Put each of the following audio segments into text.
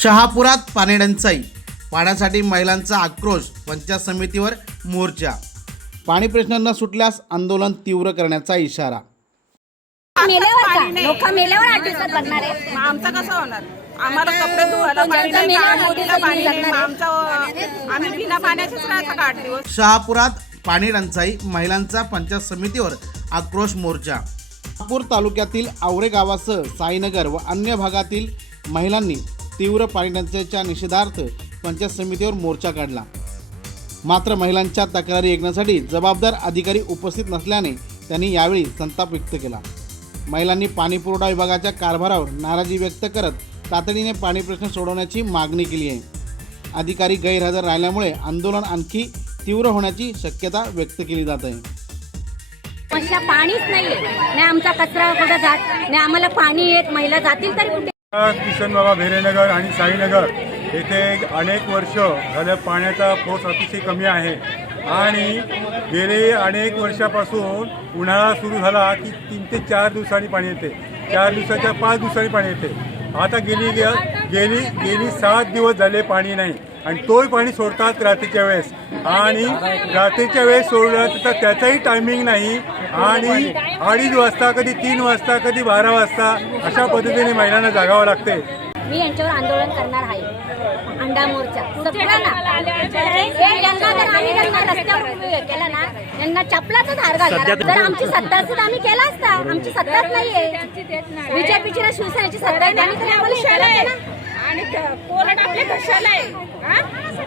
शहापुरात पाणी टंचाई, पाण्यासाठी महिलांचा आक्रोश, पंचायत समितीवर मोर्चा. पाणी प्रश्न न सुटल्यास आंदोलन तीव्र करण्याचा इशारा. लोक मेल्यावर 8 दिवसात बघणार आहे. आमचं कसं होणार? आम्हाला कपडे धुवायला पाणी नाही, आंघोळीला पाणी नाही. आम्ही बिना पाण्याचेच राहतो का 8 दिवस. शहापुरात पाणी टंचाई, महिलांचा पंचायत समितीवर आक्रोश मोर्चा. शहापूर तालुक्यातील आवरे गावासह साईनगर व अन्य भागातील महिलांनी तीव्र पाणी टंचाईच्या निषेधार्थ पंचायत समितीवर मोर्चा काढला. मात्र महिलांच्या तक्रारी ऐकण्यासाठी जबाबदार अधिकारी उपस्थित नसल्याने त्यांनी यावेळी संताप व्यक्त केला. महिलांनी पाणीपुरवठा विभागाच्या कारभारावर नाराजी व्यक्त करत तातडीने पाणी प्रश्न सोडवण्याची मागणी केली आहे. अधिकारी गैरहजर राहिल्यामुळे आंदोलन आणखी तीव्र होण्याची शक्यता व्यक्त केली जात आहे. समस्या पाणीच नाहीये, नाही आमचा कचरा कुठं जात नाही, आम्हाला पाणी येत, महिला जातील तरी कुठे. किशन बाबा भेरेनगर आणि साईनगर येथे अनेक वर्ष झालं पाण्याचा पाऊस अतिशय कमी आहे आणि गेले अनेक वर्षापासून उन्हाळा सुरू झाला की 3 ते 4 दिवसांनी पाणी येते, 4 दिवसाच्या 5 दिवसांनी पाणी येते. आता गेली 7 दिवस झाले पाणी नाही आणि तोही पाणी सोडतात रात्रीच्या वेळेस आणि रात्रीच्या वेळेस सोडलं तर त्याचाही टायमिंग नाही आणि 2:30 वाजता, कधी 3 वाजता, कधी 12 वाजता अशा पद्धतीने महिलांना जागावं लागते. मी यांच्यावर आंदोलन करणार आहे. अंडा मोर्चा सगळ्यांना रस्त्यावर केला ना, यांना चपलाचा धार घालणार. जर आमची सत्ता असती तर आम्ही केला असता. आमची सत्ताच नाहीये. बीजेपीची ना शिवसेनेची सत्ता आहे, त्यांनी तरी आम्हाला केलं ना. आणि पोलट आपल्या घशाला आहे.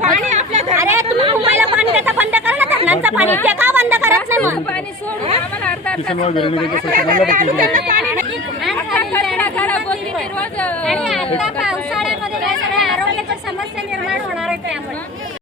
पाणी आपल्या अरे तुम्ही मुंबईला पाणी देता, बंद करा ना धरणांचं पाणी. ते का बंद करत नाही मग? पाणी सोडून आम्हाला अर्धा किशन बाबा भेरेनगर आणि आता